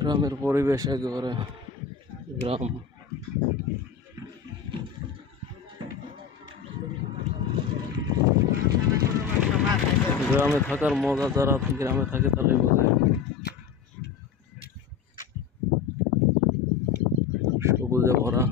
গ্রামের পরিবেশ একেবারে গ্রাম। গ্রামে থাকার মজা যারা গ্রামে থাকে তারাই বোঝে। সবুজে ভরা।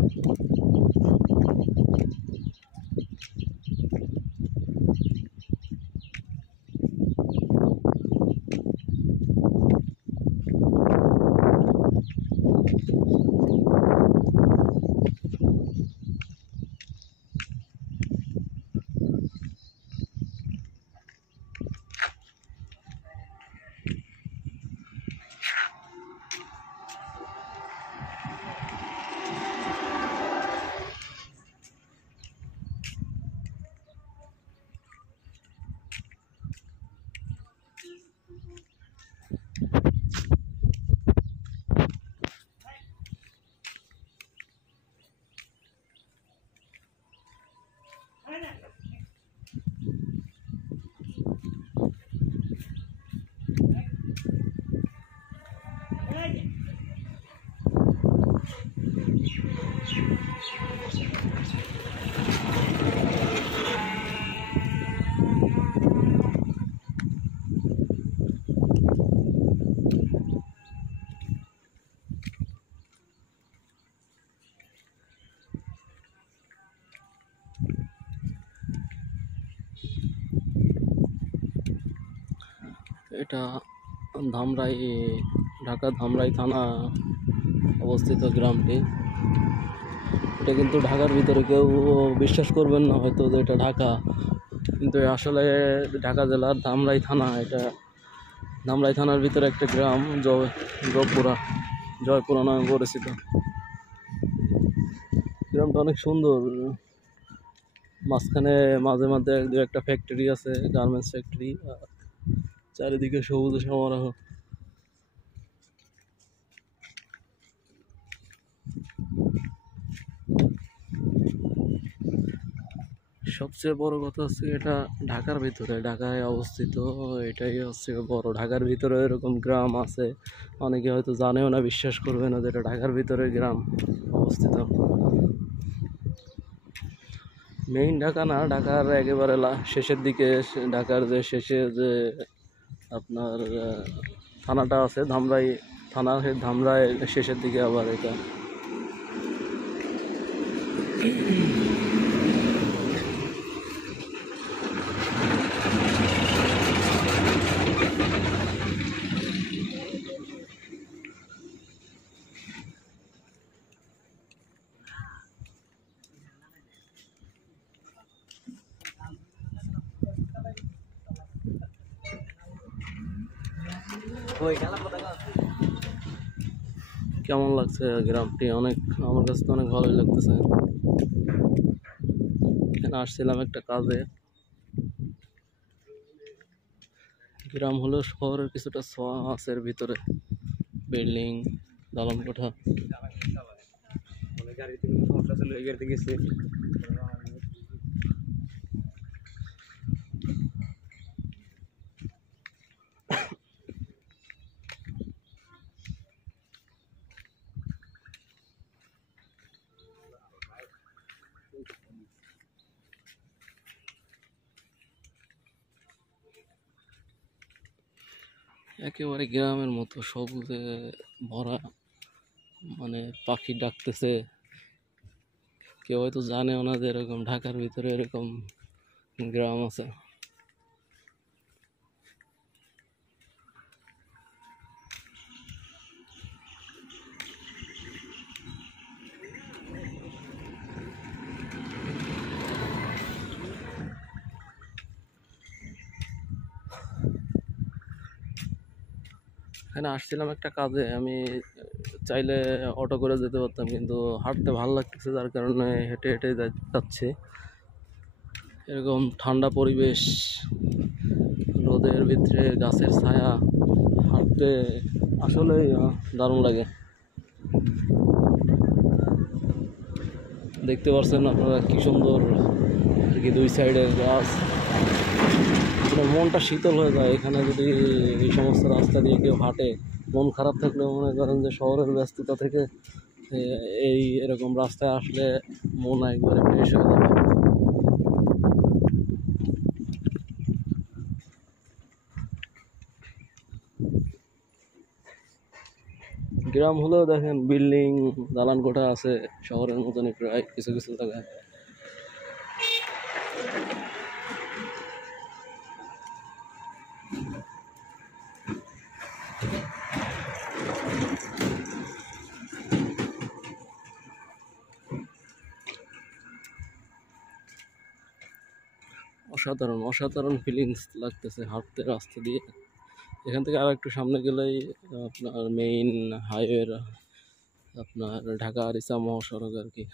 এটা ধামরাই, ঢাকা ধামরাই থানা অবস্থিত গ্রামটি। এটা কিন্তু ঢাকার ভিতরে, কেউ বিশ্বাস করবেন না হয়তো যে এটা ঢাকা, কিন্তু আসলে ঢাকা জেলার ধামরাই থানা। এটা ধামরাই থানার ভিতরে একটা গ্রাম, জয়পুরা নামে পরিচিত। গ্রামটা অনেক সুন্দর। মাঝখানে মাঝে মাঝে দু একটা ফ্যাক্টরি আছে, গার্মেন্টস ফ্যাক্টরি। চারিদিকে সবুজ সমারোহ। সবচেয়ে বড় কথা হচ্ছে এটা ঢাকার ভিতরে, ঢাকায় অবস্থিত। এটাই হচ্ছে বড়। ঢাকার ভিতরে এরকম গ্রাম আছে, অনেকে হয়তো জানেও না, বিশ্বাস করবে না যে এটা ঢাকার ভিতরে গ্রাম অবস্থিত। মেইন ঢাকা না, ঢাকার একেবারে শেষের দিকে, ঢাকার যে শেষে যে আপনার থানাটা আছে ধামরাই থানা, সেই ধামরাই শেষের দিকে আবার এটা। কেমন লাগছে গ্রামটি? অনেক, আমার কাছে তো অনেক ভালোই লাগতেছে। এখানে আসছিলাম একটা কাজে। গ্রাম হলো শহরের কিছুটা ছোঁয়া আছে এর ভিতরে, বিল্ডিং, দালান কোঠা। একেবারে গ্রামের মতো সবুজে ভরা, মানে পাখি ডাকতেছে। কেউ হয়তো জানেও না যে এরকম ঢাকার ভিতরে এরকম গ্রাম আছে। এখানে আসছিলাম একটা কাজে, আমি চাইলে অটো করে যেতে পারতাম, কিন্তু হাঁটতে ভালো লাগতেছে, যার কারণে হেঁটে হেঁটে যাচ্ছি। এরকম ঠান্ডা পরিবেশ, রোদের ভিতরে গাছের ছায়া, হাঁটতে আসলেই দারুণ লাগে। দেখতে পাচ্ছেন আপনারা কি সুন্দর আর কি, দুই সাইডের গাছ। মনটা শীতল হয়ে যায় এখানে যদি এই সমস্ত রাস্তা দিয়ে কেউ হাঁটে। মন খারাপ থাকলেও মনে করেন যে শহরের ব্যস্ততা থেকে এই এরকম রাস্তায় আসলে মন একবারে ফ্রেশ হয়ে যাবে। গ্রাম হলেও দেখেন বিল্ডিং দালান কোঠা আছে শহরের মতনই প্রায় কিছু কিছু জায়গায়। অসাধারণ অসাধারণ ফিলিংস লাগতেছে হাঁটতে রাস্তা দিয়ে। এখান থেকে আর একটু সামনে গেলেই আপনার মেইন হাইওয়ের আপনার ঢাকা আরিচা মহাসড়ক আর কি।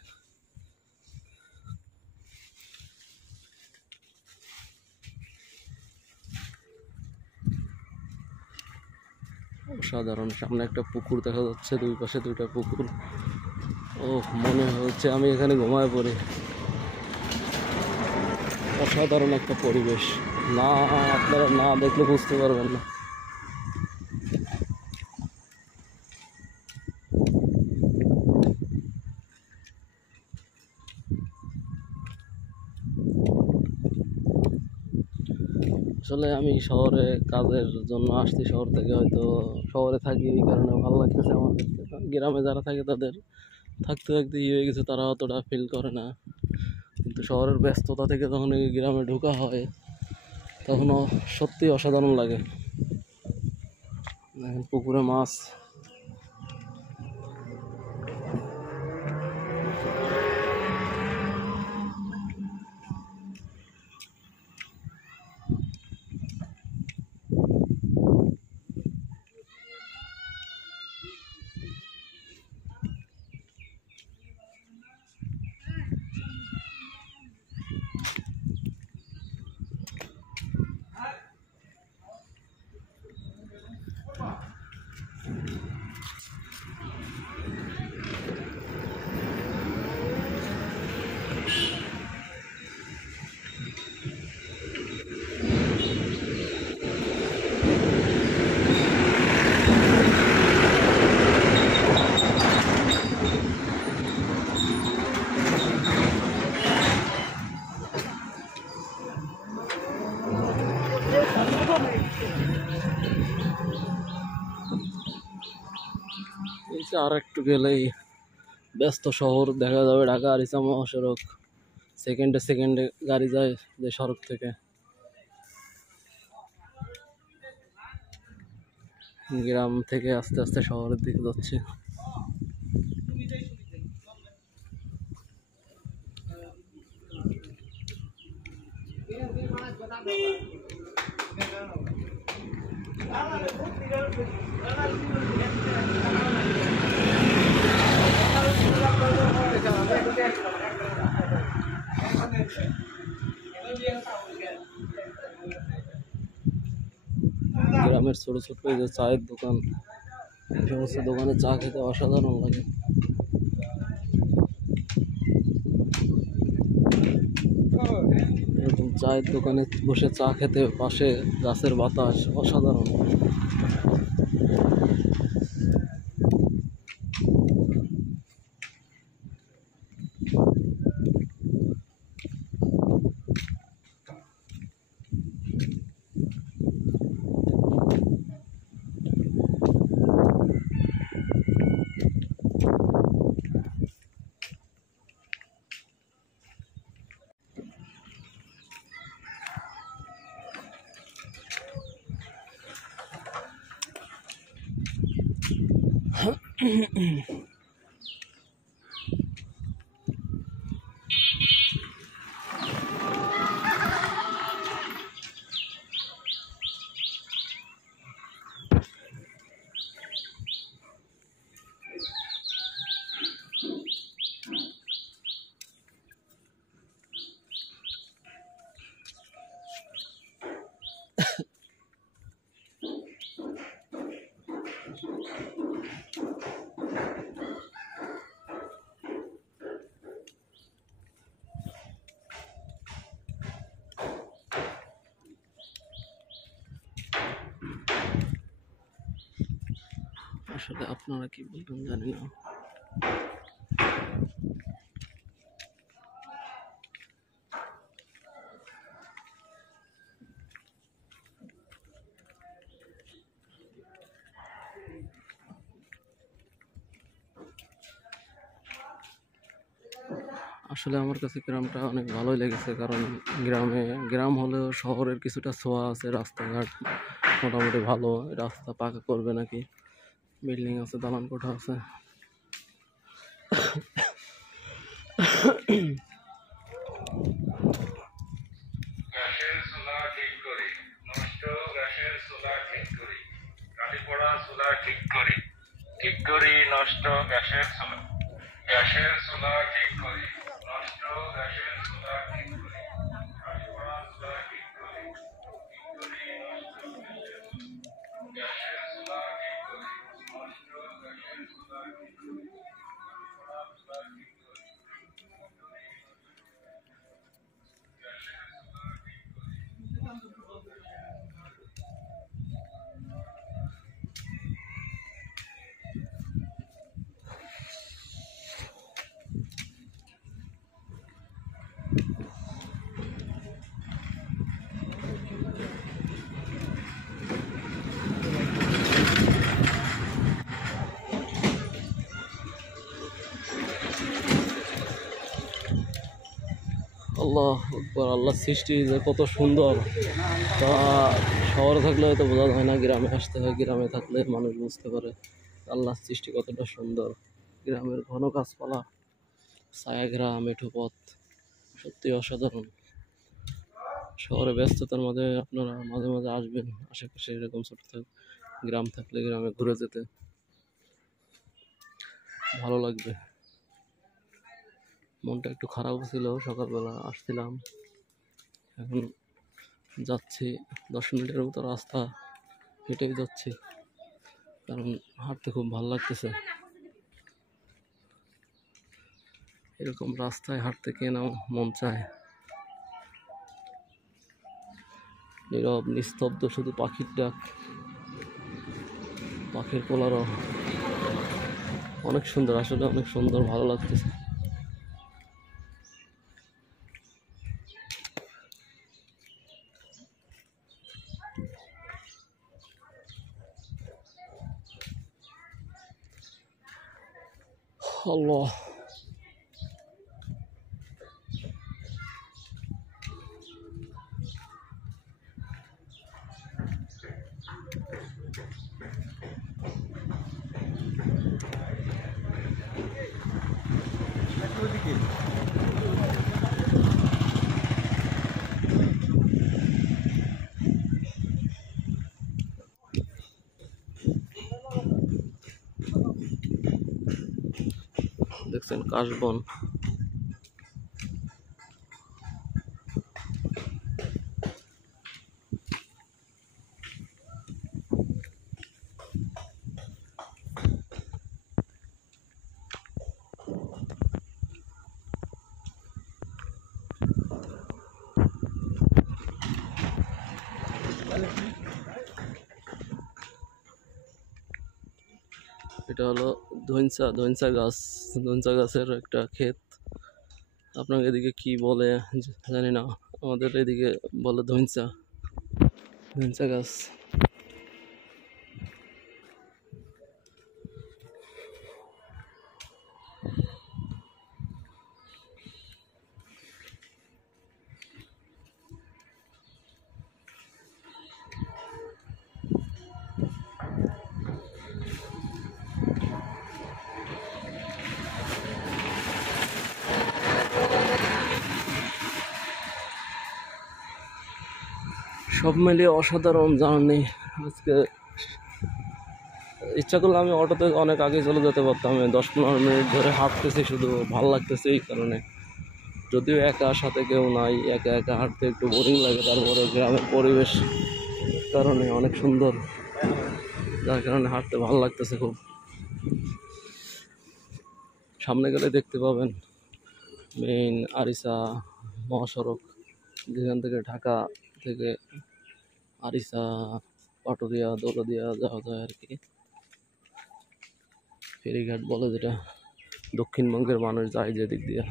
অসাধারণ, সামনে একটা পুকুর দেখা যাচ্ছে, দুই পাশে দুইটা পুকুর। ও মনে হচ্ছে আমি এখানে ঘুমায় পড়ি। অসাধারণ একটা পরিবেশ, না আপনারা না দেখলে বুঝতে পারবেন না। আসলে আমি শহরে কাজের জন্য আসছি, শহর থেকে হয়তো শহরে থাকি এই কারণে ভালো লাগতেছে আমার কাছে। গ্রামে যারা থাকে তাদের থাকতে থাকতে ইয়ে হয়ে গেছে, তারা অতটা ফিল করে না। কিন্তু শহরের ব্যস্ততা থেকে যখন এই গ্রামে ঢোকা হয় তখনও সত্যি অসাধারণ লাগে। দেখেন পুকুরে মাছ। আর একটু গেলেই ব্যস্ত শহর দেখা যাবে, ঢাকা আরিচা মহাসড়ক। সেকেন্ডে সেকেন্ডে গাড়ি যায় যে সড়ক থেকে। গ্রাম থেকে আস্তে আস্তে শহরের দিকে যাচ্ছে। গ্রামের ছোট ছোট এই যে চায়ের দোকান, এই সমস্ত দোকানে চা খেতে অসাধারণ লাগে। এরকম চায়ের দোকানে বসে চা খেতে, পাশে গাছের বাতাস, অসাধারণ। আসলে আপনারা কি বলবেন জানি না। আসলে আমার কাছে গ্রামটা অনেক ভালোই লেগেছে, কারণ গ্রাম হলেও শহরের কিছুটা ছোঁয়া আছে। রাস্তাঘাট মোটামুটি ভালো, রাস্তা পাকা করবে নাকি, বিল্ডিং আছে, দালান কোঠা আছে। গ্যাসের চুলা ঠিক করি, নষ্ট গ্যাসের চুলা ঠিক করি, কালি পড়া চুলা ঠিক করি নষ্ট গ্যাসের চুলা, গ্যাসের চুলা ঠিক করি, নষ্ট গ্যাসের চুলা ঠিক করি, কালি পড়া চুলা ঠিক করি, নষ্ট গ্যাসের চুলা ঠিক করি, নষ্ট গ্যাসের চুলা ঠিক করি, কালি পড়া চুলা ঠিক করি, গ্যাসের চুলা ঠিক করি। আল্লাহ আকবার, আল্লাহ সৃষ্টি যে কত সুন্দর, তা শহরে থাকলে হয়তো বোঝা যায় না, গ্রামে আসতে হয়। গ্রামে থাকলে মানুষ বুঝতে পারে আল্লাহর সৃষ্টি কতটা সুন্দর। গ্রামের ঘন গাছপালা, ছায়াঘেরা মেঠো পথ, সত্যি অসাধারণ। শহরে ব্যস্ততার মাঝে আপনারা মাঝে মাঝে আসবেন, আশেপাশে এরকম ছোট গ্রাম থাকলে গ্রামে ঘুরে যেতে ভালো লাগবে। মনটা একটু খারাপ ছিল, সকালবেলা আসছিলাম, এখন যাচ্ছি 10 মিনিটের মতো রাস্তা, হেঁটেই যাচ্ছি, কারণ হাঁটতে খুব ভালো লাগতেছে। এরকম রাস্তায় হাঁটতে কে না মন চায়। নীরব নিস্তব্ধ, শুধু পাখির ডাক, পাখির কোলারও অনেক সুন্দর, আসলে অনেক সুন্দর, ভালো লাগতেছে। আল্লাহ, দেখছেন কাশবন। এটা হলো ধইনচা গাছ, ধইনচা গাছের একটা ক্ষেত। আপনাকে এদিকে কি বলে জানি না, আমাদের এদিকে বলে ধইনচা, ধইনচা গাছ। সব মিলিয়ে অসাধারণ জার্নি আজকে। ইচ্ছা করলে আমি অটোতে অনেক আগে চলে যেতে পারতাম, 10-15 মিনিট ধরে হাঁটতেছি, শুধু ভালো লাগতেছে এই কারণে। যদিও একা, সাথে কেউ নাই, একা একা হাঁটতে একটু বোরিং লাগে, তারপরে গ্রামের পরিবেশ কারণে অনেক সুন্দর, যার কারণে হাঁটতে ভালো লাগতেছে খুব। সামনে গেলে দেখতে পাবেন মেইন আরিচা মহাসড়ক, যেখান থেকে ঢাকা থেকে আরিচা, পাটুরিয়া, দৌলতদিয়া যাওয়া যায় আর কি। ফেরিঘাট বলে যেটা, দক্ষিণবঙ্গের মানুষ যায় যেদিক দিয়ে।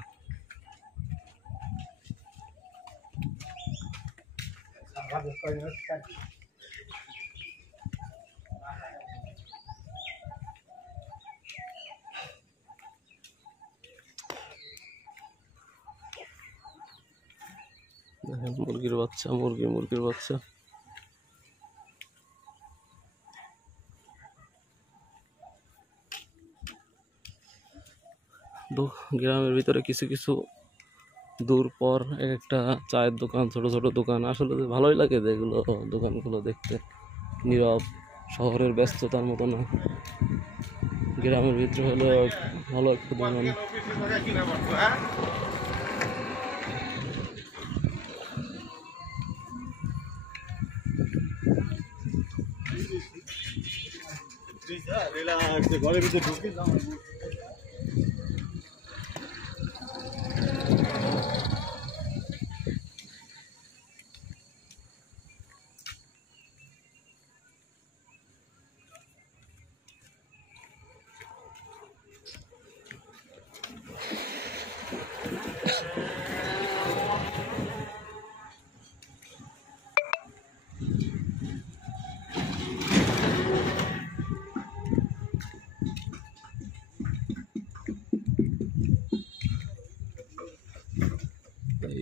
দেখেন মুরগির বাচ্চা, মুরগির বাচ্চা। গ্রামের ভিতরে কিছু কিছু দূর পর একটা চায়ের দোকান, ছোট ছোট দোকান। আসলে ভালোই লাগে যেগুলো দোকানগুলো দেখতে নীরব, শহরের ব্যস্ততার মতো না। গ্রামের ভিতরে হলো ভালো একটা দোকান। ঘরের ভিতরে ঢুকে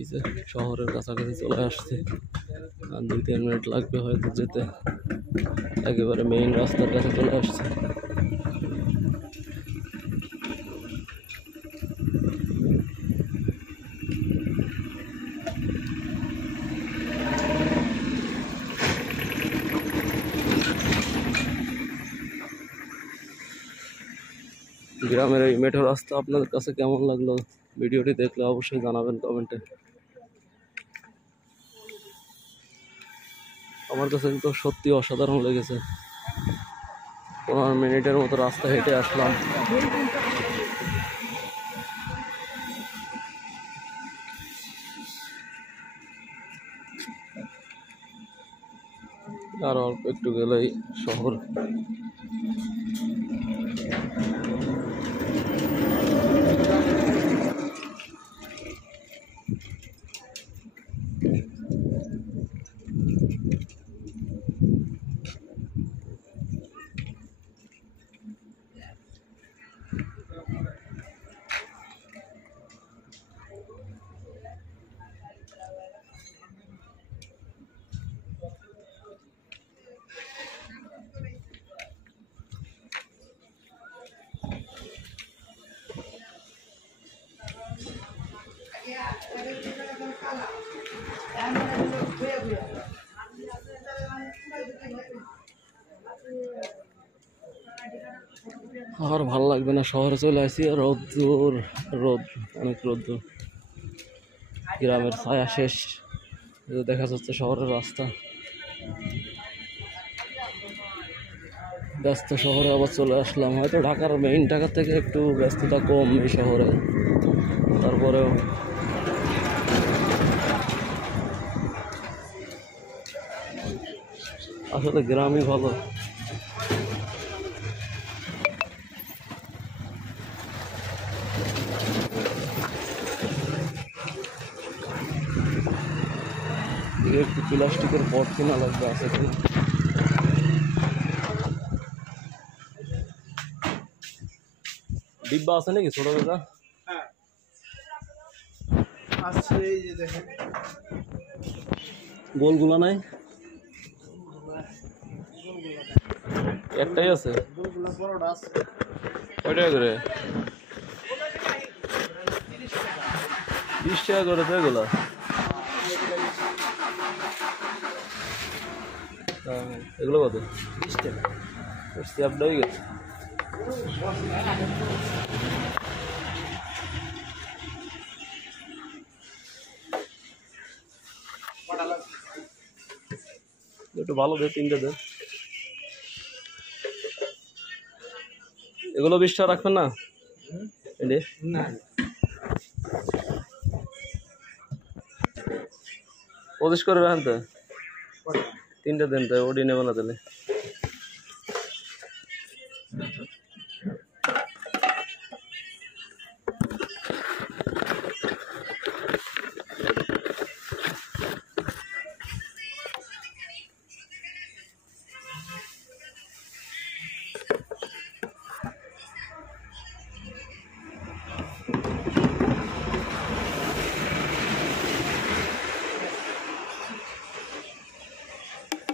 এই যে শহরের কাছাকাছি চলে আসছে, আর 2-3 মিনিট লাগবে হয়তো যেতে। একেবারে মেইন রাস্তার কাছে চলে আসছে। গ্রামের এই মেঠো রাস্তা আপনাদের কাছে কেমন লাগলো? ভিডিওটি দেখলে অবশ্যই জানাবেন কমেন্টে। আমার কাছে তো সত্যি অসাধারণ লেগেছে। 15 মিনিটের মতো রাস্তা হেঁটে আসলাম। আর অল্প একটু গেলেই শহর। আর ভালো লাগবে না, শহরে চলে আসি। রোদ্দুর, রোদ, অনেক রোদ্দুর। গ্রামের ছায়া শেষ, দেখা যাচ্ছে শহরের রাস্তা। ব্যস্ত শহরে আবার চলে আসলাম। হয়তো ঢাকার মেইন ঢাকা থেকে একটু ব্যস্ততা কম এই শহরে, তারপরেও আসলে গ্রামই ভালো। একটু প্লাস্টিকের পট কেনা লাগবে, আছে কি ডিব্বা আছে নাকি ছোট দাদা? গোলগুলা নাই, একটাই আছে। কয় টাকা করে? 20 টাকা করে তো এগুলা। এগুলো কত? 20 টাকা। স্যাপটা হয়ে গেছে। একটু ভালো দে, 3টে দে। এগুলো 20 টাকা রাখবেন না? না, 25 করে রাখেন তো। 3টে দেন তো, ওডি নেবে না তাহলে।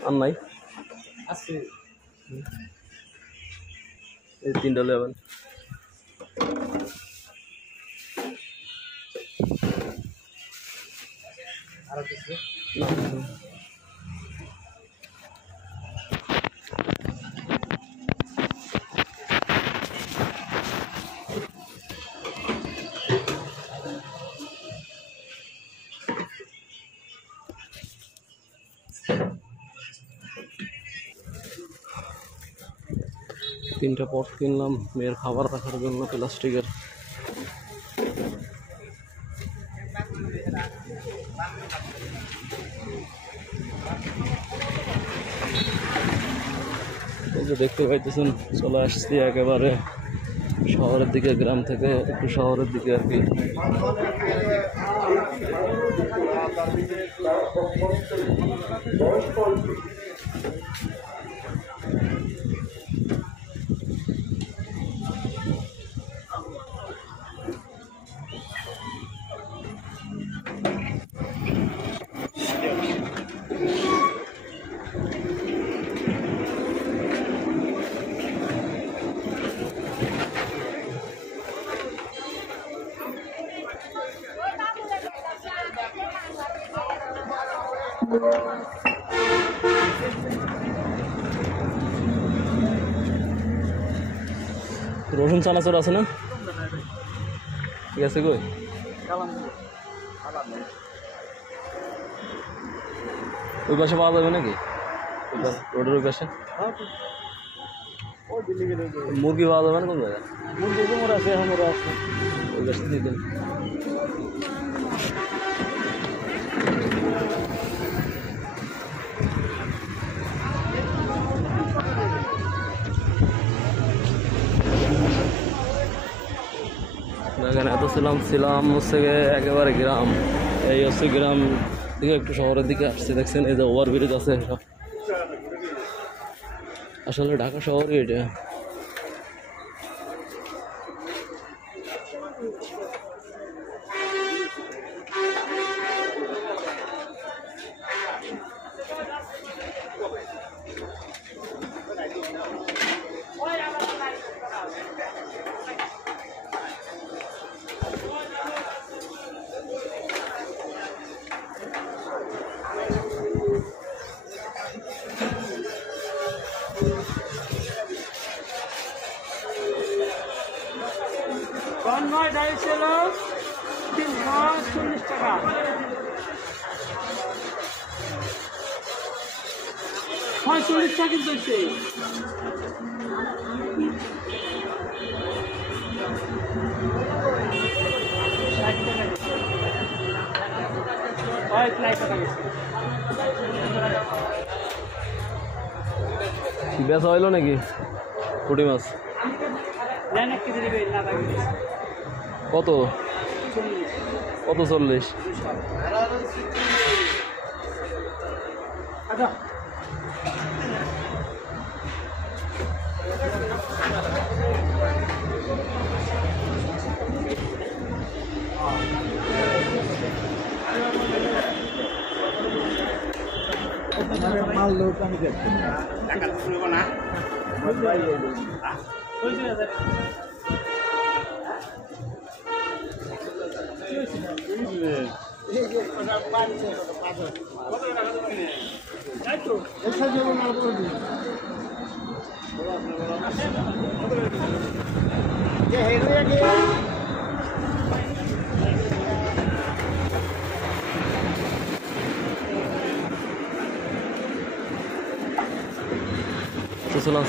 আর নাই আছে এই 3টা লেভেল আর কিছু তিনটা পট কিনলাম মেয়ের খাবার রাখার জন্য প্লাস্টিকের। এই যে দেখতে পাইতেছেন চলে আসছি একেবারে শহরের দিকে, গ্রাম থেকে একটু শহরের দিকে আর কি। রসুন চানাচুর আছে না? ঠিক আছে কই ওই পাশে পাওয়া যাবে নাকি? রোডের ওই পাশে মুরগি পাওয়া যাবে না কোন জায়গায়? মুরগি আছে আমরা আছে ওই পাশে দিয়ে দেন। দেখেন এত ছিলাম হচ্ছে একেবারে গ্রাম, এই হচ্ছে গ্রাম থেকে একটু শহরের দিকে আসছে। দেখছেন এই যে ওভারব্রিজ আছে সব, আসলে ঢাকা শহরই এটা। নয় ডাইল ছিল 340 টাকা। 45 টাকা কিন্তু হচ্ছে বেচা হইলো নাকি পুঁটি মাছ? কত কত 40? আচ্ছা মাল লোক আমি দেখছি টাকা তুলব না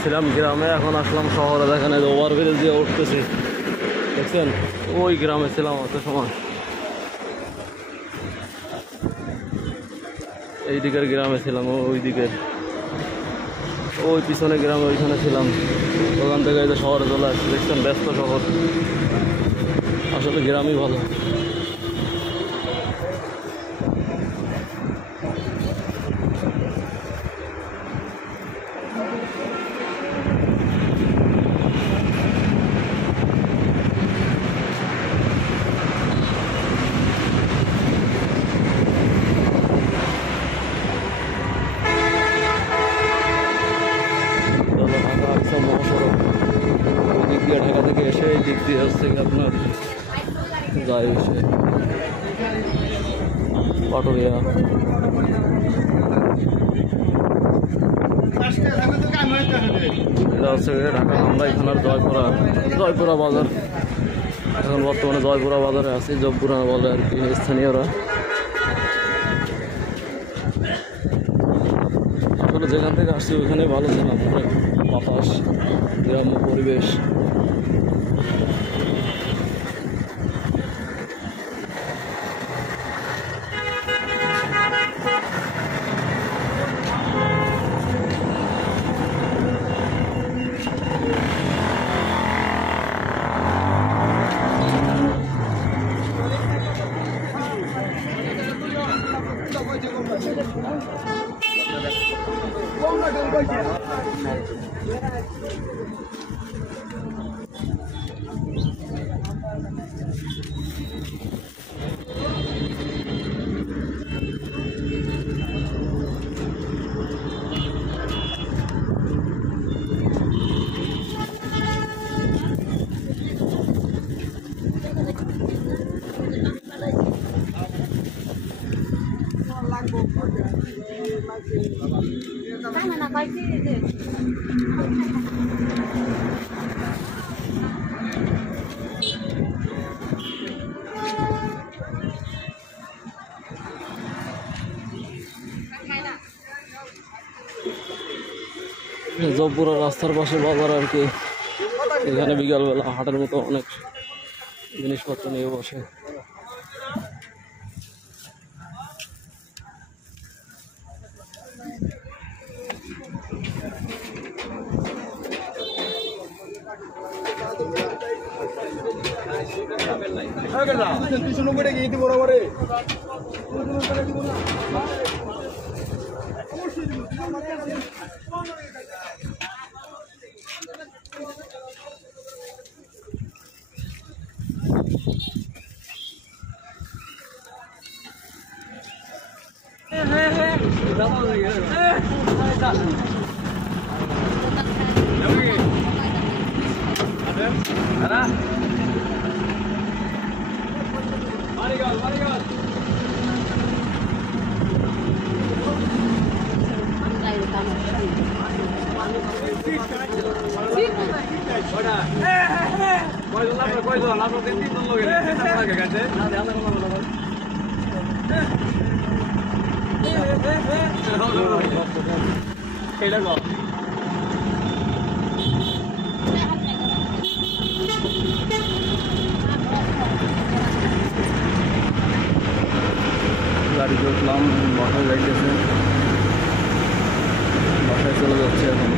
ছিলাম গ্রামে, এখন আসলাম শহরে। দেখেন এই যে ওভারব্রিজ দিয়ে উঠতেছি, দেখছেন? ওই গ্রামে ছিলাম অত সময়, এই দিকের গ্রামে ছিলাম, ওই দিকের ওই পিছনে গ্রামে ওইখানে ছিলাম। ওখান থেকে এই যে শহরে চলে আসছে, দেখছেন? ব্যস্ত শহর, আসলে গ্রামই ভালো। ঢাকা থেকে এসে এই দিক দিয়ে হচ্ছে কি আপনার যায় এসে পাটুরিয়া। এটা হচ্ছে ঢাকা ধামরাই থানার জয়পুরা বাজার। এখন বর্তমানে জয়পুরা বাজারে আছি, জবপুরা বলে আর কি স্থানীয়রা। আসলে যেখান থেকে আসছি ওইখানে ভালো ছিল, বাতাস, গ্রাম্য পরিবেশ। জবপুরা রাস্তার পাশে বাজার আর কি, এখানে বিকালবেলা হাটের মতো অনেক জিনিসপত্র নিয়ে বসে। গাড়ি উঠলাম, বাসায় যাইতেছে, বাসায় চলে যাচ্ছে এখন।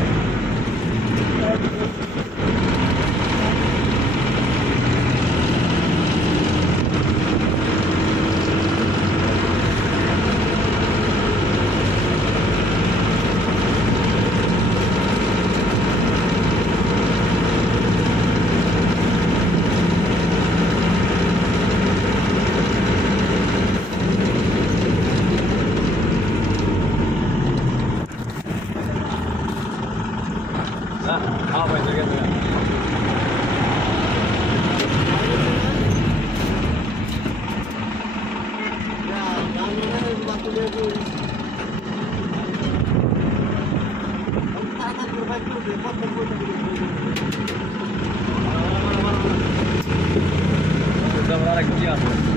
Ahora aquí ya.